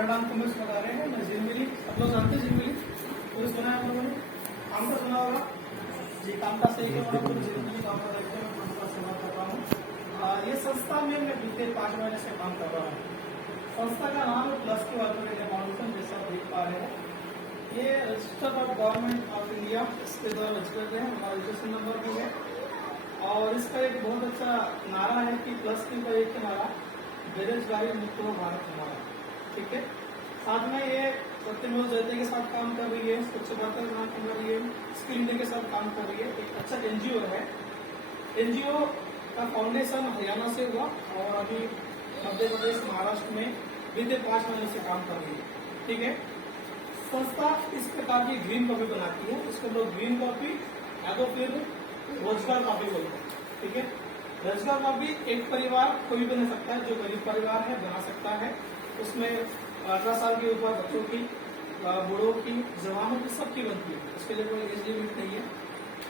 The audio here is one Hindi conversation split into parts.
मेरा नाम कुमेश मदारे है। मैं झिलमिली, आप लोग जानते हैं झिलमिली, तो सुना है आप लोगों ने, काम का सुना होगा जी। काम का सही के बाद झिलमिली काम का देखते हैं, मैं सेवा कर रहा हूँ। ये संस्था में मैं बीते 5 महीने से काम कर रहा हूँ। संस्था का नाम है प्लस टू अल्टरनेटिव फाउंडेशन, जैसा आप देख पा रहे हैं। ये register of government of India, इसके द्वारा रजिस्टर्ड है, हमारा रजिस्ट्रेशन नंबर भी है। और इसका एक बहुत अच्छा नारा है कि प्लस टू का एक नारा, बेरोजगारी मुक्त हो भारत हमारा। ठीक है, साथ में ये सत्यमेव जयते के साथ काम कर रही है, स्वच्छ भारत का काम कर रही है, स्किल इंडिया के साथ काम कर रही है। एक अच्छा एनजीओ है। एनजीओ का फाउंडेशन हरियाणा से हुआ और अभी मध्य प्रदेश, महाराष्ट्र में बीते 5 महीने से काम कर रही है। ठीक है, संस्था इस प्रकार की ग्रीन कॉपी बनाती है, इसको लोग ग्रीन कॉपी या तो फिर रोजगार कॉपी बोलते हैं। ठीक है, रोजगार कॉपी एक परिवार कोई बना सकता है, जो गरीब परिवार है बना सकता है। उसमें 18 साल के ऊपर बच्चों की, बूढ़ों की, जवानों की, सबकी बनती है। इसके लिए कोई एज लिमिट नहीं है,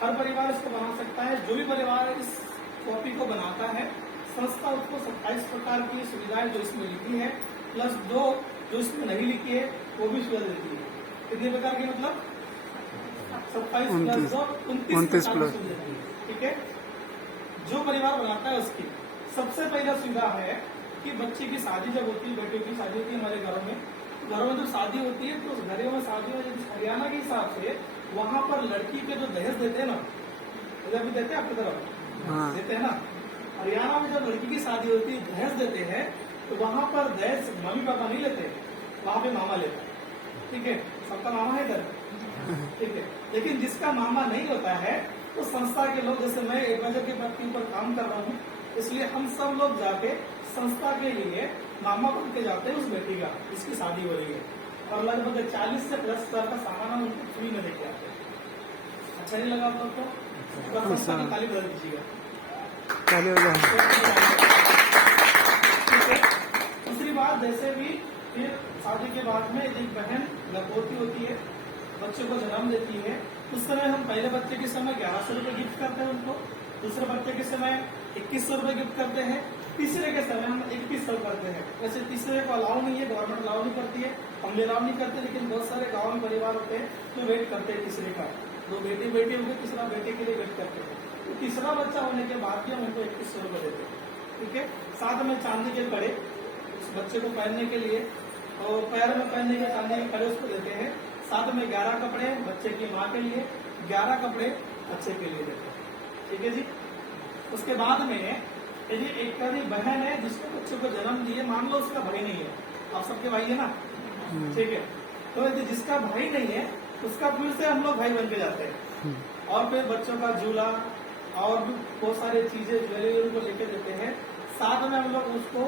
हर परिवार इसको बना सकता है। जो भी परिवार इस कॉपी को बनाता है, संस्था उसको 27 प्रकार की सुविधाएं जो इसमें लिखी है प्लस 2 जो इसमें नहीं लिखी है वो भी सुविधा देती है। कितने प्रकार की, मतलब 27 प्लस 2 29 प्रकार की देती है। ठीक है, जो परिवार बनाता है उसकी सबसे पहला सुविधा है कि बच्चे की शादी जब होती है, बेटियों की शादी होती है हमारे घरों में जो शादी होती है, तो उस घरों में शादी में हरियाणा के हिसाब से वहाँ पर लड़की के जो दहेज देते हैं ना, इधर भी देते हैं आपकी तरफ देते हैं ना, हरियाणा में जब लड़की की शादी होती है दहेज देते हैं, तो वहाँ पर दहेज मम्मी पापा नहीं लेते, वहाँ पे मामा लेता है। ठीक है, सबका मामा है इधर। ठीक है, लेकिन जिसका मामा नहीं होता है तो संस्था के लोग, जैसे मैं एडवाइजर के पद के ऊपर काम कर रहा हूँ, इसलिए हम सब लोग जाके संस्था के लिए मामा बन के जाते हैं उस बेटी का जिसकी शादी हो रही है, और लगभग 40 से 50 हजार का सामान हम उनको फ्री में देके आते हैं। अच्छा नहीं लगा आप लोग को? संस्था की ताली बदल दीजिएगा। दूसरी बात, जैसे भी फिर शादी के बाद में एक बहन गर्भवती होती है, बच्चे को जन्म देती है, उस समय हम पहले बच्चे के समय 1100 रुपए गिफ्ट करते हैं उनको, दूसरे बच्चे के समय 2100 रुपए गिफ्ट करते हैं, तीसरे के समय हम 2100 करते हैं। वैसे तीसरे को अलाउ नहीं है, गवर्नमेंट अलाउ नहीं करती है, हम भी अलाउ नहीं करते, लेकिन बहुत सारे गाँव में परिवार होते हैं जो वेट करते हैं तीसरे का। 2 बेटी होंगे, तीसरा बेटे के लिए वेट करते हैं, तो तीसरा बच्चा होने के बाद भी हम उनको 2100 रुपए देते हैं। ठीक है, साथ में चांदी के कड़े उस बच्चे को पहनने के लिए, और पैर में पहनने के चांदी के कड़े उसको देते हैं। साथ में 11 कपड़े बच्चे की माँ के लिए, 11 कपड़े बच्चे के लिए देते हैं। ठीक है जी, उसके बाद में यदि एक बहन है जिसको बच्चे को जन्म दिए, मान लो उसका भाई नहीं है, आप सबके भाई है ना, ठीक है, तो यदि जिसका भाई नहीं है उसका फिर से हम लोग भाई बन के जाते हैं, और फिर बच्चों का झूला और भी बहुत सारी चीजें ज्वेलरी उनको लेके देते हैं। साथ में हम लोग उसको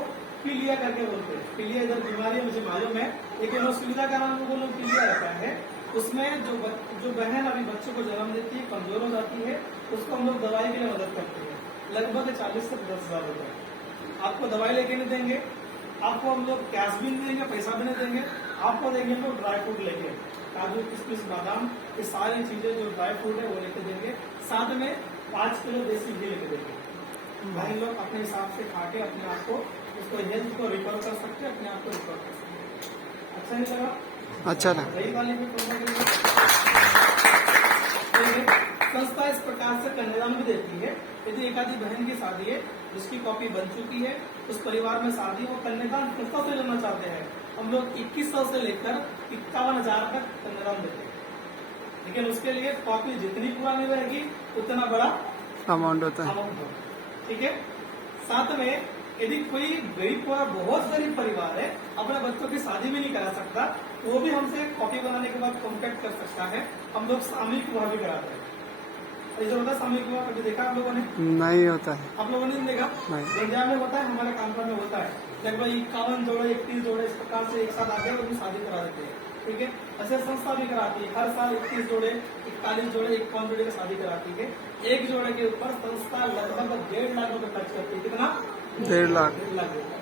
पीलिया करके बोलते हैं। पीलिया इधर बीमारी मुझे मालूम है, लेकिन वो सुविधा का नाम वो लोग पीलिया रहता है। उसमें जो बहन अभी बच्चों को जन्म देती है, कमजोर हो जाती है, उसको हम लोग दवाई के लिए मदद करते हैं। लगभग 40 से 50 हजार रुपए। आपको दवाई लेके नहीं देंगे, आपको हम लोग कैश भी नहीं देंगे, पैसा भी नहीं देंगे, आपको देंगे तो ड्राई फ्रूट लेके, काजू, किशमिश, बादाम, ये सारी चीजें जो ड्राई फ्रूट है वो लेके देंगे। साथ में 5 किलो देसी घी लेके देंगे। भाई लोग अपने हिसाब से खा के अपने आप को, उसको हेल्थ को रिकवर कर सकते हैं, अपने आप को रिकवर कर सकते हैं। अच्छा नहीं लगा? अच्छा ना, रही वाली भी संस्था इस प्रकार से कन्यादान भी देती है। यदि एक आधी बहन की शादी है जिसकी कॉपी बन चुकी है, उस परिवार में शादी हो, कन्यादान संस्था से लेना चाहते हैं, हम लोग 2100 से लेकर 51,000 तक कन्यादान देते हैं। लेकिन उसके लिए कॉपी जितनी पुरानी रहेगी उतना बड़ा अमाउंट होता है। ठीक है, साथ में यदि कोई गरीब, बहुत गरीब परिवार है, अपने बच्चों की शादी भी नहीं करा सकता, वो भी हमसे कॉपी बनाने के बाद कॉन्टेक्ट कर सकता है। हम लोग सामूहिक विवाह भी कराते हैं। ऐसा होता है सामूहिक विवाह, कभी देखा आप लोगों ने? नहीं होता है। आप लोगों ने नहीं देखा? इंडिया में होता है, हमारे कानपुर में होता है। लगभग 51 जोड़े, 31 जोड़े इस प्रकार से एक साथ आगे उनकी शादी करा देते हैं। ठीक है, ऐसे संस्था भी कराती है, हर साल 31 जोड़े, 41 जोड़े, 51 जोड़े की शादी कराती है। एक जोड़े के ऊपर संस्था लगभग 1.5 लाख रुपए खर्च करती है। कितना? 1.5 लाख रुपए।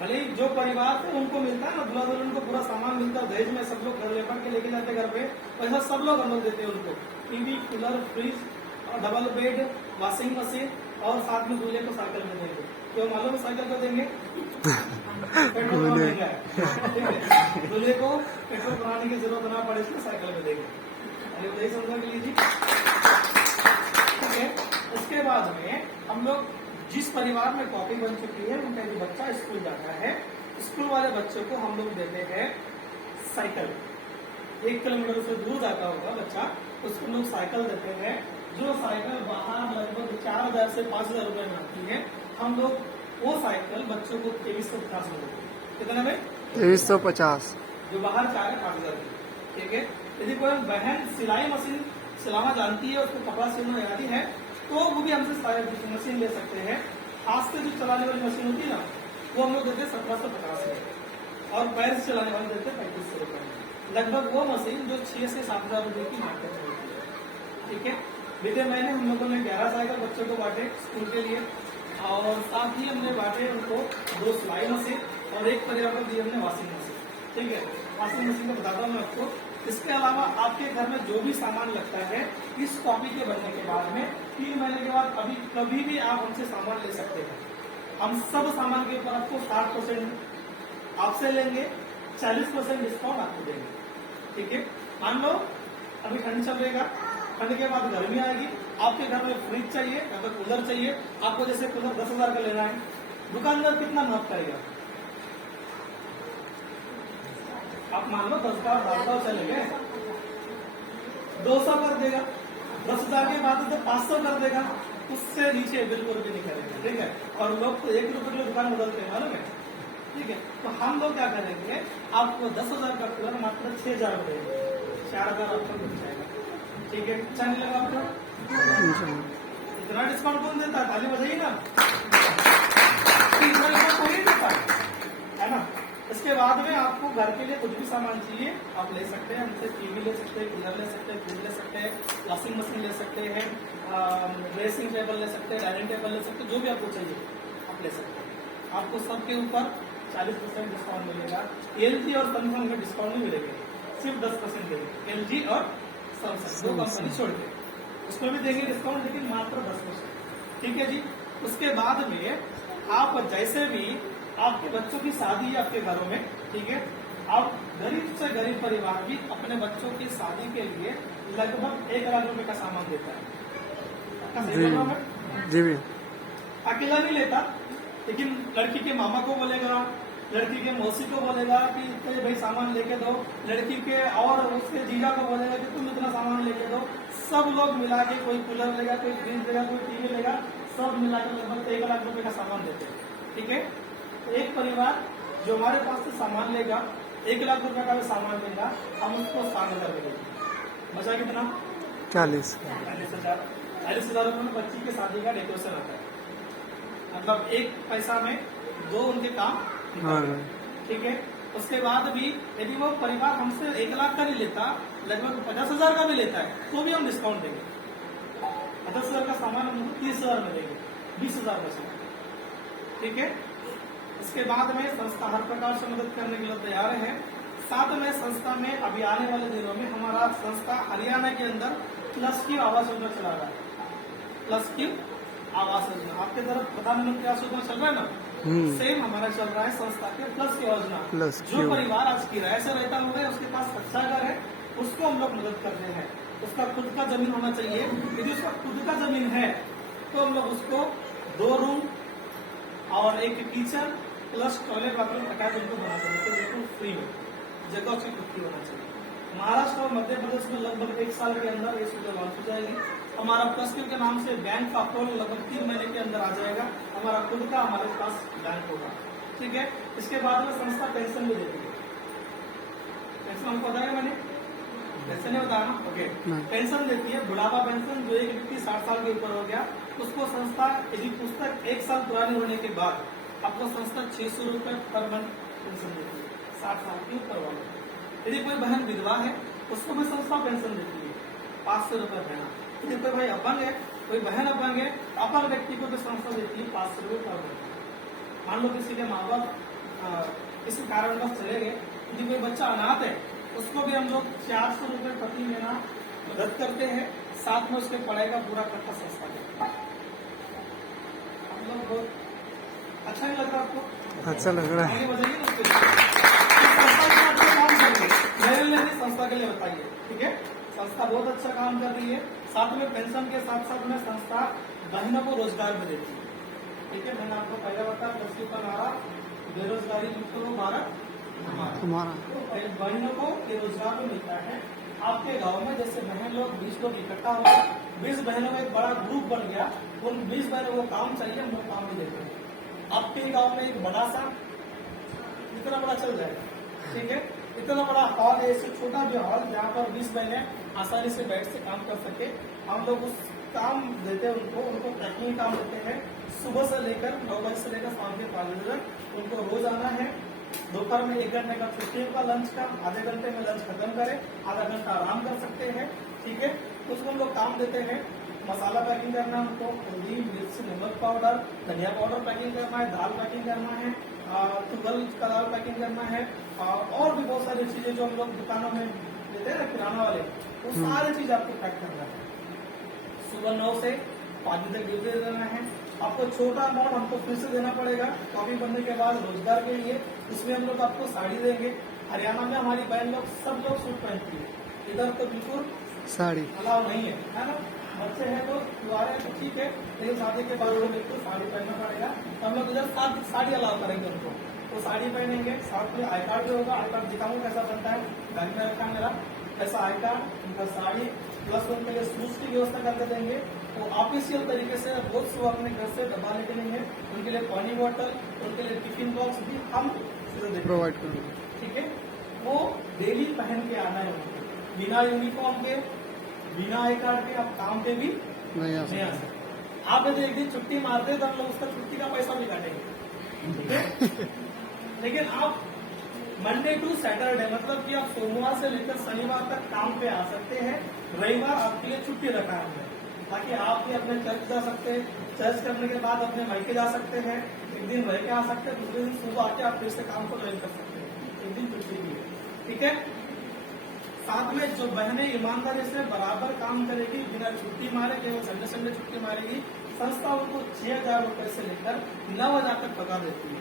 भले जो परिवार से उनको मिलता है ना, दूल्हा दुल्हन को पूरा सामान मिलता है, दहेज में सब लोग घर लेकर के लेके जाते हैं घर पे, वैसा सब लोग हम लोग देते हैं उनको। TV, cooler, fridge, double bed, washing machine, और साथ में दूल्हे को साइकिल में देंगे। क्यों मालूम है साइकिल को देंगे? पेट्रोल बहुत महंगा है, ठीक है। दूल्हे को पेट्रोल बनाने की जरूरत ना पड़े इसलिए साइकिल में देंगे। अरे बताइए समझा के लीजिए, ठीक है। उसके बाद में हम लोग जिस परिवार में कॉपी बन चुकी है उनका जो बच्चा स्कूल जाता है, स्कूल वाले बच्चों को हम लोग देते हैं साइकिल। 1 किलोमीटर से दूर जाता होगा बच्चा, उसको लोग साइकिल देते हैं। जो साइकिल बाहर लगभग 4000 से 5000 रुपए में आती है, हम लोग वो साइकिल बच्चों को 2350 में देते हैं। कितना में? 2350। जो बाहर 4,000 की, ठीक है। यदि कोई बहन सिलाई मशीन सिलाना जानती है, उसको कपड़ा सिलना यादी है, तो वो भी हमसे मशीन ले सकते हैं। हाथ से जो चलाने वाली मशीन होती है ना, वो हम लोग देते हैं 1750 में, और पैर से चलाने वाली देते हैं 3500 रुपए में। लगभग वो मशीन जो 6 से 7,000 रुपए की मार्केट में होती है, ठीक है। बीते महीने हम लोगों ने 11 साइकिल बच्चों को बांटे स्कूल के लिए, और साथ ही हमने बांटे उनको 2 सिलाई मशीन और 1 परिवार को दी हमने वॉशिंग मशीन, ठीक है। वॉशिंग मशीन का बताता हूँ मैं आपको। इसके अलावा आपके घर में जो भी सामान लगता है इस कॉपी के बनने के बाद में 3 महीने के बाद अभी कभी भी आप हमसे सामान ले सकते हैं। हम सब सामान के ऊपर आपको 60% आपसे लेंगे, 40% डिस्काउंट आपको देंगे, ठीक है। मान लो अभी ठंड चल रहेगा, ठंड के बाद गर्मी आएगी, आपके घर में फ्रिज चाहिए, अगर कूलर चाहिए, आपको जैसे कूलर 10,000 का लेना है, दुकानदार कितना माफ करेगा? आप मान लो 10 का 10,000 चले गए, 200 कर देगा, 10,000 के बाद तो 500 कर देगा, उससे नीचे बिल्कुल भी नहीं करेगा, ठीक है। और लोग तो 1 रुपए की दुकान बदलते हैं, मालूम है, ठीक है। तो हम लोग क्या करेंगे, आपको 10,000 का कूलर मात्र 6,000 में देंगे, 4,000 आपको मिल जाएगा, ठीक है। अच्छा नहीं लगा आपको? इतना डिस्काउंट कौन देता है? ताली बजाइए ना, इतना डिस्काउंट कोई नहीं देता है ना। इसके बाद में आपको घर के लिए कुछ भी सामान चाहिए आप ले सकते हैं हमसे। टीवी ले सकते हैं, कूलर ले सकते हैं, फ्रिज ले सकते हैं, वॉशिंग मशीन ले सकते हैं, ड्रेसिंग टेबल ले सकते हैं, डाइनिंग टेबल ले सकते हैं, जो भी आपको चाहिए आप ले सकते हैं। आपको सबके ऊपर 40% डिस्काउंट मिलेगा। LG और सैमसंग में डिस्काउंट नहीं मिलेगा, सिर्फ 10% देंगे। LG और सैमसंग 2 कंपनी छोड़ के, उसमें भी देंगे डिस्काउंट, लेकिन मात्र 10%, ठीक है जी। उसके बाद में आप जैसे भी आपके बच्चों की शादी है आपके घरों में, ठीक है, आप गरीब से गरीब परिवार भी अपने बच्चों की शादी के लिए लगभग 1 लाख रुपए का सामान देता है। जी भी अकेला नहीं लेता, लेकिन लड़की के मामा को बोलेगा, लड़की के मौसी को बोलेगा कि इतने भाई सामान लेके दो, लड़की के और उसके जीजा को बोलेगा कि तुम इतना सामान लेके दो। सब लोग मिला के, कोई कूलर लेगा, कोई फ्रिज लेगा, कोई टीवी लेगा, सब मिला के लगभग 1 लाख रुपए का सामान देते हैं, ठीक है। एक परिवार जो हमारे पास से सामान लेगा, 1 लाख रुपए का भी सामान लेगा, हम उसको 7,000 देंगे। बचा कितना? 40,000। 40,000 रुपए में बच्ची की शादी का डेकोरेशन आता है, मतलब 1 पैसा में 2 उनके काम, ठीक है। उसके बाद भी यदि वो परिवार हमसे 1 लाख का नहीं लेता, लगभग 50,000 का भी लेता है, तो भी हम डिस्काउंट देंगे। 50,000 का सामान हम 30,000 में देंगे, 20,000 बचेगा, ठीक है। इसके बाद में संस्था हर प्रकार से मदद करने के लिए तैयार है। साथ में संस्था में अभी आने वाले दिनों में हमारा संस्था हरियाणा के अंदर प्लस की आवास योजना चला रहा है। प्लस की आवास योजना आपके तरफ प्रधानमंत्री आवास योजना चल रहा है ना, सेम हमारा चल रहा है संस्था के प्लस की योजना। जो परिवार आज किराए से रहता हुआ उसके पास अच्छा घर है, उसको हम लोग मदद करते हैं। उसका खुद का जमीन होना चाहिए, यदि उसका खुद का जमीन है तो हम लोग उसको 2 रूम और 1 kitchen plus toilet bathroom attach उनको बना देंगे, बिल्कुल फ्री में, जगह उसकी खुद की होना चाहिए। महाराष्ट्र और मध्य प्रदेश में लगभग 1 साल के अंदर ये सुविधा लॉन्च हो जाएगी। हमारा प्लस के नाम से बैंक का अप्रूवल लगभग 3 महीने के अंदर आ जाएगा। हमारा खुद का हमारे पास बैंक होगा, ठीक है। इसके बाद में संस्था पेंशन भी देती है। पेंशन हमको बताया मैंने, पेंशन नहीं बताया ना, ओके। पेंशन देती है, बुढ़ापा पेंशन, जो एक व्यक्ति 60 साल के ऊपर हो गया उसको संस्था यदि पुस्तक 1 साल पुरानी होने के बाद आपको संस्था 600 रुपए पर मंथ पेंशन देती है 60 साल के ऊपर वाले। यदि कोई बहन विधवा है उसको भी संस्था पेंशन देती है 500 रुपए महीना। यदि कोई भाई अपंग है, कोई बहन अपंग है, अपंग व्यक्ति को भी संस्था देती है 500 रुपए पर महीना। मान लो किसी के माँ बाप किसी कारणवश चले गए, यदि कोई बच्चा अनाथ है उसको भी हम लोग 400 रुपए प्रति महीना मदद करते हैं, साथ में उसके पढ़ाई का पूरा खर्चा संस्था देती है। हम लोग बहुत अच्छा नहीं लगता आपको? अच्छा लग रहा है। आगे बढ़ेंगे ना उसके लिए। संस्था के साथ में काम करिए, मेरे लिए नहीं, संस्था के लिए बताइए, ठीक है। संस्था बहुत अच्छा काम कर रही है, साथ में पेंशन के साथ साथ में संस्था बहनों को रोजगार भी देती है, ठीक है। मैंने आपको पहले बताया 10 का नारा, बेरोजगारी मुक्त करो भारत हमारा तो बहनों को ये रोजगार भी मिलता है। आपके गांव में जैसे बहन लोग 20 लोग इकट्ठा हो गए, 20 बहनों का एक बड़ा ग्रुप बन गया, उन 20 बहनों को काम चाहिए, हम लोग काम भी देते हैं। आपके गांव में एक बड़ा सा इतना बड़ा चल जाएगा, ठीक है। इतना बड़ा हॉल है, इससे छोटा भी हॉल जहाँ पर 20 बहनें आसानी से बैठ से काम कर सके, हम लोग उस काम देते हैं उनको पैकिंग काम देते हैं। सुबह से लेकर 9 बजे से लेकर शाम के 5 बजे तक उनको रोज आना है। दोपहर में 1 घंटे का छुट्टी का लंच का, आधे घंटे में लंच खत्म करें, आधा घंटा आराम कर सकते हैं, ठीक है। उसको हम लोग काम देते हैं। मसाला पैकिंग करना है उनको, हल्दी मिर्च नमक पाउडर धनिया पाउडर पैकिंग करना है, दाल पैकिंग करना है, तुगल का दाल पैकिंग करना है, और भी बहुत सारी चीजें जो हम लोग दुकानों में देते हैं ना किराना वाले, वो सारी चीज आपको पैक करना है। सुबह 9 से 5 बजे तक ड्यूटी देना है। आपको छोटा अमाउंट हमको फिर से देना पड़ेगा कॉपी बनने के बाद रोजगार के लिए, उसमें हम लोग आपको साड़ी देंगे। हरियाणा में हमारी बहन लोग सब लोग सूट पहनती है, इधर तो बिल्कुल साड़ी अलाव नहीं है ना। बच्चे हैं तो कुआरे हैं तो ठीक है, लेकिन शादी के बाद उन्हें बिल्कुल साड़ी पहनना पड़ेगा। तो हम लोग इधर साड़ी अलाव करेंगे उनको, तो साड़ी पहनेंगे। साथ में आई कार्ड भी होगा, आई कार्ड दिखाऊंगा कैसा बनता है, घर में रखा मेरा ऐसा आई कार्ड, उनका साड़ी प्लस उनके लिए शूज की व्यवस्था करके देंगे। तो ऑफिशियल तरीके से रोज सुबह अपने घर से डब्बा लेके लेंगे, उनके लिए पानी बॉटल, उनके लिए टिफिन बॉक्स भी हम प्रोवाइड करेंगे, ठीक है। वो डेली पहन के आना है उनको, बिना यूनिफॉर्म के, बिना आई कार्ड के आप काम पे भी नहीं आ नहीं आ सकते। आप यदि एक दिन छुट्टी मारते तो हम लोग उसका छुट्टी का पैसा भी काटेंगे, ठीक है। लेकिन आप मंडे टू सैटरडे मतलब कि आप सोमवार से लेकर शनिवार तक काम पे आ सकते हैं। रविवार आपके लिए छुट्टी रखा है हमने, ताकि आप भी अपने चर्च जा सकते हैं, चर्च करने के बाद अपने मायके जा सकते हैं, एक दिन रह के आ सकते हैं, दूसरे दिन सुबह आके आप फिर से काम को ज्वाइन कर सकते हैं, एक दिन छुट्टी भी है, ठीक है। साथ में जो बहनें ईमानदारी से बराबर काम करेगी, बिना छुट्टी मारे, केवल संडे संडे छुट्टी मारेगी, संस्था उनको 6,000 रुपए से लेकर 9,000 तक पगार देती है,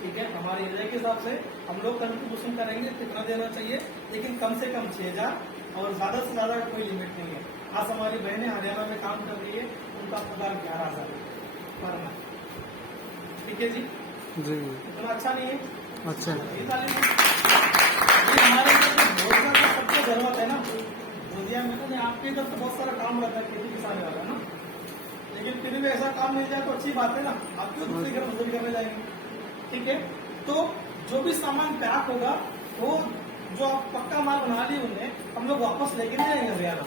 ठीक है। हमारे एरिया के हिसाब से हम लोग कंट्रीब्यूशन करेंगे कितना देना चाहिए, लेकिन कम से कम 6,000 और ज्यादा से ज्यादा कोई लिमिट नहीं है। आज हमारी बहनें हरियाणा में काम कर रही है, उनका पगार 11,000 पर मंथ, ठीक है जी। जी इतना अच्छा नहीं है, अच्छा ये हमारे रोजगार का सबसे जरूरत है ना। रोजिया में तो नहीं, आपके इधर तो बहुत सारा काम रहता है खेती किसानी वाला ना, लेकिन फिर भी ऐसा काम मिल जाए तो अच्छी बात है ना, आप तो दूसरे घर मजदूरी करने जाएंगे, ठीक है। तो जो भी सामान पैक होगा वो जो आप पक्का माल बना ली उन्हें हम लोग वापस लेके नहीं जाएंगे हरियाणा।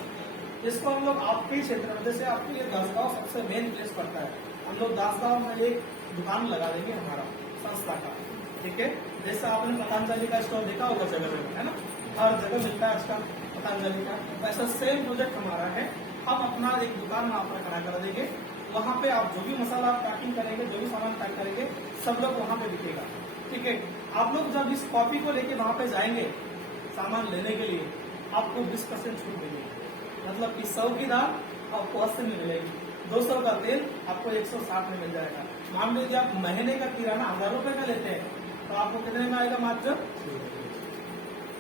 इसको हम लोग आपके ही क्षेत्र में, जैसे आपके लिए दासगांव सबसे मेन प्लेस पड़ता है, हम लोग दासगांव में एक दुकान लगा देंगे हमारा संस्था का, ठीक है। जैसे आपने पतंजलि का स्टोर देखा होगा जगह जगह, है ना, हर जगह मिलता है आजकल पतंजलि का, ऐसा सेम प्रोजेक्ट हमारा है। हम अपना एक दुकान वहाँ पर खड़ा कर देंगे, वहाँ पे आप जो भी मसाला पैकिंग करेंगे, जो भी सामान पैक करेंगे, सब लोग वहाँ पे बिकेगा, ठीक है। आप लोग जब इस कॉपी को लेके वहाँ पे जाएंगे सामान लेने के लिए, आपको 20% छूट मिलेगी, मतलब कि 100 की दाल आपको 80 में मिलेगी, 200 का तेल आपको 160 में मिल जाएगा। मान लीजिए आप महीने का किराना 1,000 रुपए का लेते हैं तो आपको कितने में आएगा, मात्र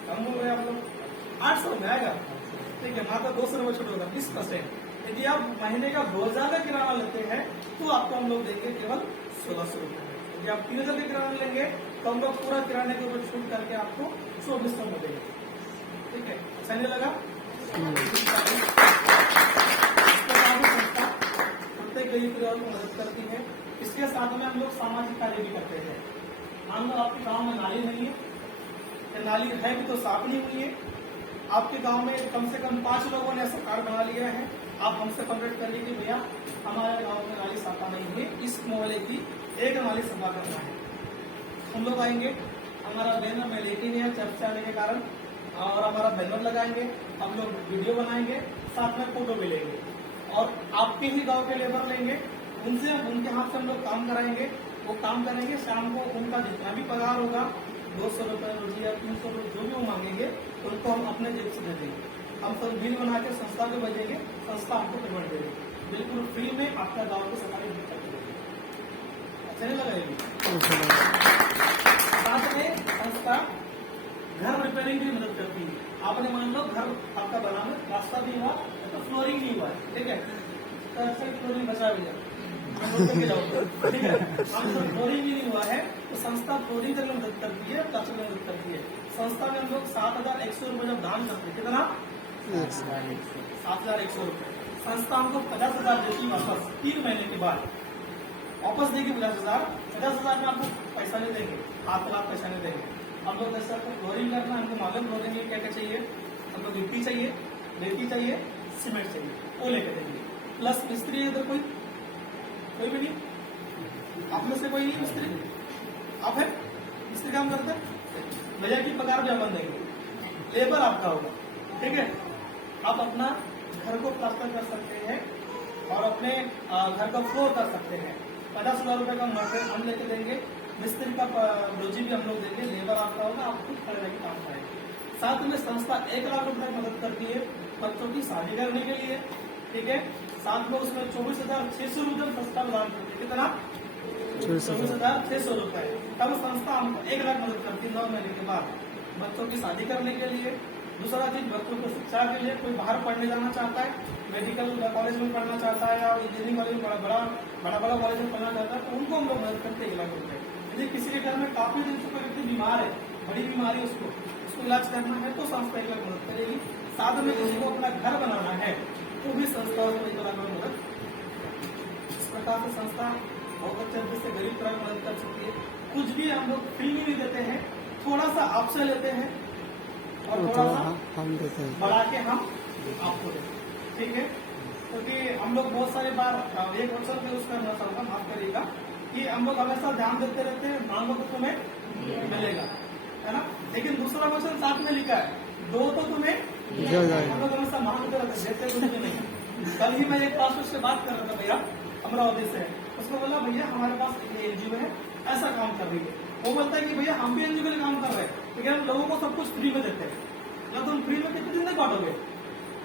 कम हो गए आप लोग 800 में आएगा, ठीक है। मात्र 200 रुपये छूट होगा, 20%। यदि आप महीने का 2,000 का किराना लेते हैं तो आपको हम लोग देंगे केवल 1,600 रुपये। यदि आप 3,000 का किराना लेंगे तो हम लोग पूरा किराने के ऊपर छूट करके आपको 2400 में देंगे, ठीक है। अच्छा नहीं लगा? प्रत्येक गरीब परिवार को मदद करती है। इसके साथ में हम लोग सामाजिक कार्य भी करते हैं। मान लो आपके गांव में नाली नहीं है, नाली है भी तो साफ नहीं हुई है, आपके गांव में कम से कम 5 लोगों ने ऐसा कार्ड बना लिया है, आप हमसे कॉन्टेक्ट करिए कि भैया हमारे गांव में नाली साफा नहीं है, इस मोहल्ले की एक नाली सफा करना है। हम लोग आएंगे, हमारा बैनर में लेकिन है चर्च आने के कारण, और हमारा बैनर लगाएंगे, हम लोग वीडियो बनाएंगे, साथ में फोटो भी लेंगे, और आपके ही गांव के लेबर लेंगे, उनसे उनके हाथ से हम लोग काम कराएंगे, वो काम करेंगे। शाम को उनका जितना भी पगार होगा, 200 रुपये रोजी या 300 रुपये जो भी वो मांगेंगे, तो उनको हम अपने जेब से दे देंगे। हम सब बिल बना के संस्था को भेजेंगे, संस्था आपको पेमेंट दे देगी, बिल्कुल फ्री में आपका गाँव की सफाई कर देगी। चलने लगाएगी। उसे लगा। साथ में संस्था घर रिपेयरिंग की मदद करती है। आपने मान लो घर आपका बनाना रास्ता भी हुआ तो फ्लोरिंग नहीं हुआ है, ठीक है, तो अक्सर फ्लोरिंग बचा भी जाए, ठीक है, हम तो फ्लोरिंग भी नहीं हुआ है तो संस्था फ्लोरिंग करने में मदद करती है, प्लास्टर में मदद करती है। संस्था में हम लोग 7,100 रुपये जब दान करते हैं, कितना 7,100 रुपये, संस्था हमको 50,000 देती वापस 3 महीने के बाद वापस देगी 50,000 में आपको पैसा नहीं देंगे, 7 लाख पैसा नहीं देंगे। हम लोग जैसे आपको फ्लोरिंग करना है, हमको मालूम फ्लोरिंग में क्या क्या चाहिए, हमको गिट्टी चाहिए, रेती चाहिए, सीमेंट चाहिए, वो लेके देंगे। प्लस मिस्त्री है इधर कोई भी नहीं, आप में से कोई नहीं मिस्त्री, आप है मिस्त्री काम करते हैं, भैया की पगार भी अपन देंगे, लेबर आपका होगा, ठीक है। आप अपना घर को प्लास्टर कर सकते हैं और अपने घर का फ्लोर कर सकते हैं। 50,000 रुपये का मटेरियल हम लेके देंगे, मिस्त्री का रोजी भी हम लोग देंगे, लेबर आपका होगा, आप खुद खड़े रहकर काम करेंगे। साथ में संस्था 1 लाख रुपए की मदद करती है बच्चों की शादी करने के लिए, ठीक है। साथ में उसमें 24,600 रुपये संस्था प्रदान करती है, कितना 24,600 रुपए। तब संस्था हमको 1 लाख मदद करती है 9 महीने के बाद बच्चों की शादी करने के लिए। दूसरा चीज बच्चों को शिक्षा के लिए, कोई बाहर पढ़ने जाना चाहता है, मेडिकल कॉलेज में पढ़ना चाहता है या इंजीनियरिंग कॉलेज में बड़ा कॉलेज में पढ़ना चाहता है तो उनको हम लोग मदद करते हैं 1 लाख रुपए। यदि किसी के घर में काफी दिन से कोई व्यक्ति बीमार है, बड़ी बीमारी उसको इलाज करना है तो संस्था 1 लाख मदद करेगी। साथ में किसी को अपना घर बनाना है तो भी संस्था उसको 1 लाख मदद। इस प्रकार से संस्था बहुत अच्छे तरीके से गरीब तरह मदद कर सकती है। कुछ भी हम लोग फ्री में नहीं देते हैं, थोड़ा सा आपसे लेते हैं और थोड़ा सा हम देते हैं, बढ़ा के हम आपको देते हैं, ठीक है। क्योंकि हम लोग बहुत सारे बार एक क्वेश्चन पे उसका चाहूंगा, माफ करिएगा, कि हम लोग हमेशा ध्यान देते रहते हैं, मांगो तो तुम्हें मिलेगा, है ना। लेकिन दूसरा क्वेश्चन साथ में लिखा है, दो तो तुम्हें हम लोग हमेशा मांगते रहते, देते कुछ भी नहीं। कल ही मैं एक पासपोर्ट से बात कर रहा था, भैया अमरावती से, उसको बोला भैया हमारे पास एक एनजीओ है ऐसा काम कर रही है। वो बोलता है कि भैया हम भी एनजीओ के लिए काम कर रहे हैं, लेकिन हम लोगों को सब कुछ फ्री में देते हैं। ना तुम फ्री में कितने दिन तक बांटोगे,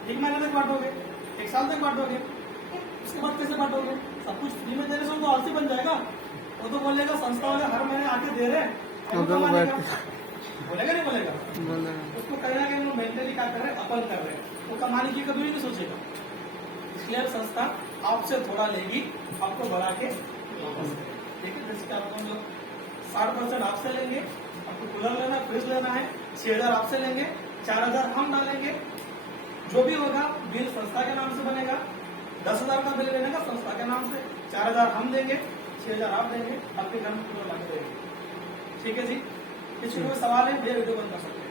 1 महीने तक बांटोगे, 1 साल तक बांटोगे, उसके बाद कैसे बांटोगे? सब कुछ फ्री में देने से उनको आलसी बन जाएगा। वो तो बोलेगा संस्था वाले हर महीने आके दे रहे हैं, बोलेगा नहीं बोलेगा? उसको कहीं ना कहीं मेंटली क्या कर रहे हैं, अपन कर रहे हैं, वो कमाने की कभी भी नहीं सोचेगा। इसलिए संस्था आपसे थोड़ा लेगी, आपको बढ़ा के वापस करेगी, ठीक है। जैसे आप हम लोग 60% आपसे लेंगे, आपको कूलर लेना है, फ्रिज लेना है, 6,000 आपसे लेंगे, 4,000 हम डालेंगे, जो भी होगा बिल संस्था के नाम से बनेगा। 10,000 का बिल बनेगा संस्था के नाम से, 4,000 हम देंगे, 6,000 आप देंगे, आपके घर में कूलर लगा देंगे, ठीक है जी। किसी को सवाल है, ये वीडियो बंद कर सकते हैं।